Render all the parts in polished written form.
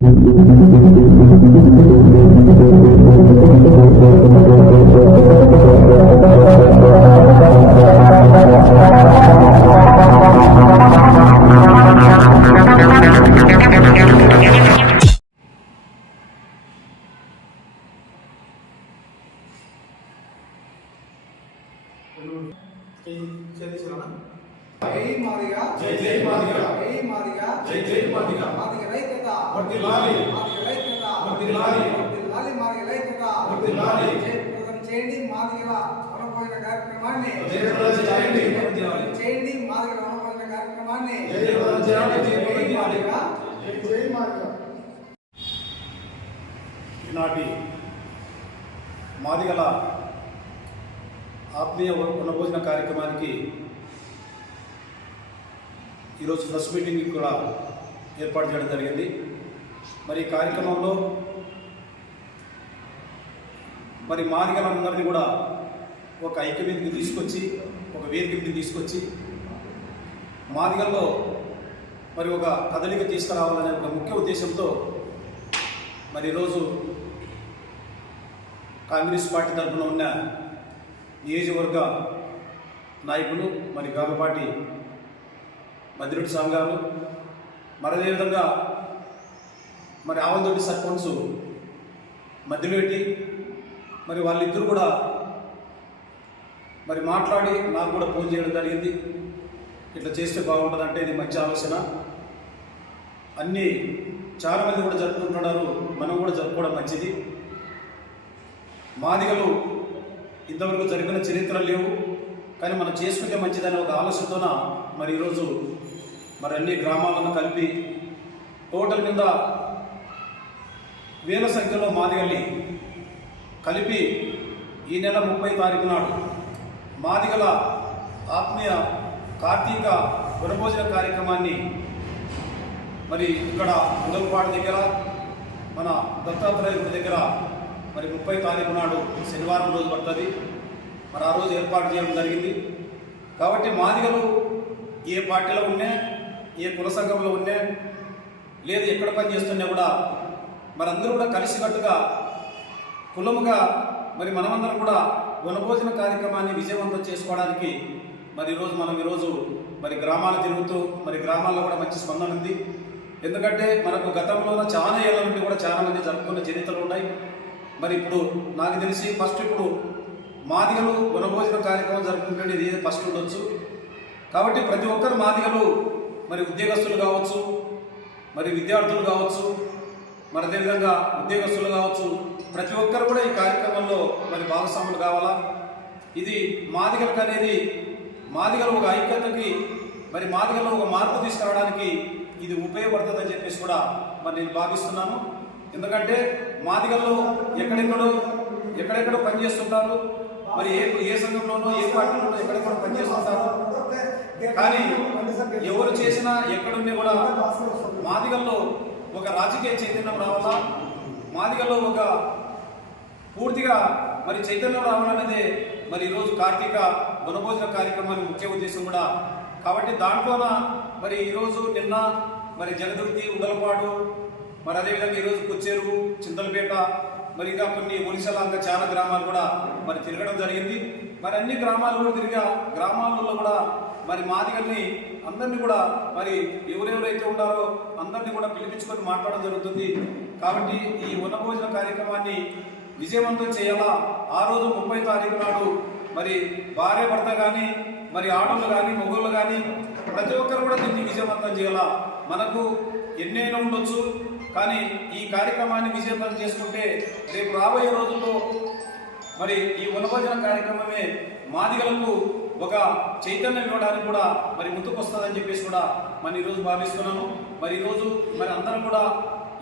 జై మాదిగా జై జై మాదిగా జై మాదిగా జై జై మాదిగా మాదిగ ఐక్యత వర్ధిల్లాలి మాదిగ ఐక్యత వర్ధిల్లాలి వర్ధిల్లాలి మాదిగ ఐక్యత వర్ధిల్లాలి జయప్రదం చేయండి మాదిగల వనభోజన కార్యక్రమాన్ని జయప్రదం చేయండి చేయండి మాదిగల వనభోజన కార్యక్రమాన్ని జయప్రదం చేయాలి జయప్రదం చేయాలి జై జై మాదిగ. ఈనాటి మాదిగల ఆత్మీయ వనభోజన కార్యక్రమానికి ఈరోజు ఫస్ట్ మీటింగ్ కూడా ఏర్పాటు చేయడం జరిగింది. మరి ఈ కార్యక్రమంలో మరి మాదిగలందరినీ కూడా ఒక ఐక్య మీదకి తీసుకొచ్చి ఒక వేదిక మీదకి తీసుకొచ్చి మాదిగల్లో మరి ఒక కదలిక తీసుకురావాలనే ఒక ముఖ్య ఉద్దేశంతో మరి ఈరోజు కాంగ్రెస్ పార్టీ తరఫున ఉన్న నియోజకవర్గ నాయకులు మరి గార్లపాటి మద్దిరెడ్డి స్వామి గారు మరి అదేవిధంగా మరి ఆవలదొడ్డి సర్పంచ్ మద్దిరెడ్డి మరి వాళ్ళిద్దరు కూడా మరి మాట్లాడి నాకు కూడా ఫోన్ చేయడం జరిగింది. ఇట్లా చేస్తే బాగుంటుందంటే ఇది మంచి ఆలోచన, అన్నీ చాలామంది కూడా జరుపుకుంటున్నారు, మనం కూడా జరుపుకోవడం మంచిది. మాదిగలు ఇంతవరకు జరిపిన చరిత్రలు లేవు, కానీ మనం చేసుకుంటే మంచిదనే ఒక ఆలోచనతోన మరి ఈరోజు మరి అన్ని గ్రామాలను కలిపి టోటల్ కింద వేల సంఖ్యలో మాదిగల్ని కలిపి ఈ నెల 30 తారీఖు నాడు మాదిగల ఆత్మీయ కార్తీక వనభోజన కార్యక్రమాన్ని మరి ఇక్కడ ఉండలపాడు దగ్గర మన దత్తాత్రేయ గుడి దగ్గర మరి 30 తారీఖు నాడు శనివారం రోజు పడుతుంది. మరి ఆ రోజు ఏర్పాటు చేయడం జరిగింది. కాబట్టి మాదిగలు ఏ పార్టీలో ఉన్నా, ఏ కుల సంఘంలో ఉన్నా, లేదు ఎక్కడ పని చేస్తున్నా కూడా మరి అందరూ కూడా కలిసికట్టుగా కులముగా మరి మనమందరం కూడా వనభోజన కార్యక్రమాన్ని విజయవంతం చేసుకోవడానికి మరి ఈరోజు మరి గ్రామాలు తిరుగుతూ మరి గ్రామాల్లో కూడా మంచి స్పందన ఉంది. ఎందుకంటే మనకు గతంలో చాలా ఏళ్ళ నుండి కూడా చాలా మంది జరుపుకున్న చరిత్రలు ఉన్నాయి. మరి ఇప్పుడు నాకు తెలిసి ఫస్ట్ ఇప్పుడు మాదిగలు వనభోజన కార్యక్రమం జరుపుకుంటే ఇది ఫస్ట్ ఉండొచ్చు. కాబట్టి ప్రతి ఒక్కరు మాదిగలు మరి ఉద్యోగస్తులు కావచ్చు, మరి విద్యార్థులు కావచ్చు, మరి అదేవిధంగా ఉద్యోగస్తులు కావచ్చు, ప్రతి ఒక్కరు కూడా ఈ కార్యక్రమంలో మరి భాగస్వాములు కావాలా. ఇది మాదిగలకు అనేది మాదిగలు ఒక ఐక్యతకి మరి మాదిగలు ఒక మార్పు తీసుకురావడానికి ఇది ఉపయోగపడుతుందని చెప్పేసి కూడా మరి నేను భావిస్తున్నాను. ఎందుకంటే మాదిగల్లో ఎక్కడెక్కడో పనిచేస్తుంటారు, మరి ఏ సంఘంలోనో ఏ పార్టీలోనో ఎక్కడెక్కడో పనిచేస్తుంటారు. కానీ ఎవరు చేసినా ఎక్కడున్నా కూడా మాదిగల్లో ఒక రాజకీయ చైతన్యం రావాలా, మాదిగల్లో ఒక పూర్తిగా మరి చైతన్యం రావాలనేదే మరి ఈరోజు కార్తీక వనభోజన కార్యక్రమాన్ని ముఖ్య ఉద్దేశం కూడా. కాబట్టి దాంట్లోన మరి ఈరోజు నిన్న మరి జగదుర్తి, ఉండలపాడు, మరి అదేవిధంగా ఈరోజు కొచ్చేరు, చింతలపేట, మరి ఇంకా కొన్ని ఒడిశాలంగా చాలా గ్రామాలు కూడా మరి తిరగడం జరిగింది. మరి అన్ని గ్రామాలు కూడా గ్రామాలలో కూడా మరి మాదిగల్ని అందరినీ కూడా మరి ఎవరెవరైతే ఉన్నారో అందరినీ కూడా పిలిపించుకొని మాట్లాడడం జరుగుతుంది. కాబట్టి ఈ వనభోజన కార్యక్రమాన్ని విజయవంతం చేయాలా. ఆ రోజు 30 తారీఖు నాడు మరి భార్య భర్త కానీ మరి ఆడోళ్ళు కానీ మొగోళ్ళు కానీ ప్రతి ఒక్కరు కూడా దీన్ని విజయవంతం చేయాలా. మనకు ఎన్నైనా ఉండొచ్చు, కానీ ఈ కార్యక్రమాన్ని విజయవంతం చేసుకుంటే రేపు రాబోయే రోజుల్లో మరి ఈ వనభోజన కార్యక్రమమే మాదిగలకు ఒక చైతన్యం ఇవ్వడానికి కూడా మరి ముందుకు వస్తుందని చెప్పేసి కూడా మరి ఈరోజు భావిస్తున్నాను. మరి ఈరోజు మరి అందరం కూడా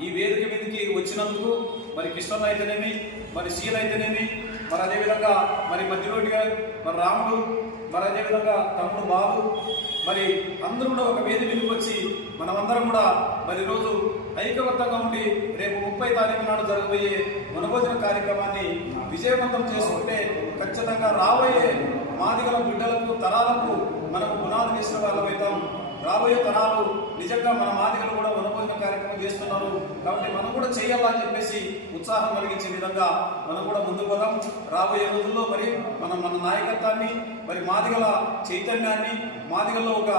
ఈ వేదిక మీదకి వచ్చినందుకు మరి కృష్ణ అయితేనేమి, మరి శీల అయితేనేమి, మరి అదేవిధంగా మరి మధ్యలోటిగా మరి రాముడు, మరి అదేవిధంగా తమ్ముడు బాబు, మరి అందరూ కూడా ఒక వేదిక మీదకి వచ్చి మనమందరం కూడా మరి ఈరోజు ఐకమత్యంగా ఉండి రేపు 30 తారీఖు నాడు జరగబోయే వనభోజన కార్యక్రమాన్ని విజయవంతం చేసుకుంటే ఖచ్చితంగా రాబోయే మాదిగల బిడ్డలకు తరాలకు మనకు పునాది వేసిన వాళ్ళం అవుతాం. రాబోయే తరాలు నిజంగా మన మాదిగలు కూడా వనభోజన కార్యక్రమం చేస్తున్నారు కాబట్టి మనం కూడా చేయాలని చెప్పేసి ఉత్సాహం కలిగించే విధంగా మనం కూడా ముందుకు పోదాం. రాబోయే రోజుల్లో మరి మన నాయకత్వాన్ని, మరి మాదిగల చైతన్యాన్ని, మాదిగల్లో ఒక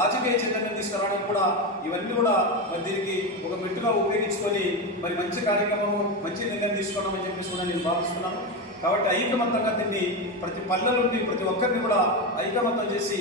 రాజకీయ చైతన్యం తీసుకురావడం కూడా ఇవన్నీ కూడా మరి దీనికి ఒక మెట్టుగా ఉపయోగించుకొని మరి మంచి కార్యక్రమము, మంచి నిర్ణయం తీసుకున్నామని చెప్పేసి కూడా నేను భావిస్తున్నాను. కాబట్టి ఐకమత్యంగా దీన్ని ప్రతి పల్లె నుండి ప్రతి ఒక్కరిని కూడా ఐకమత్యం చేసి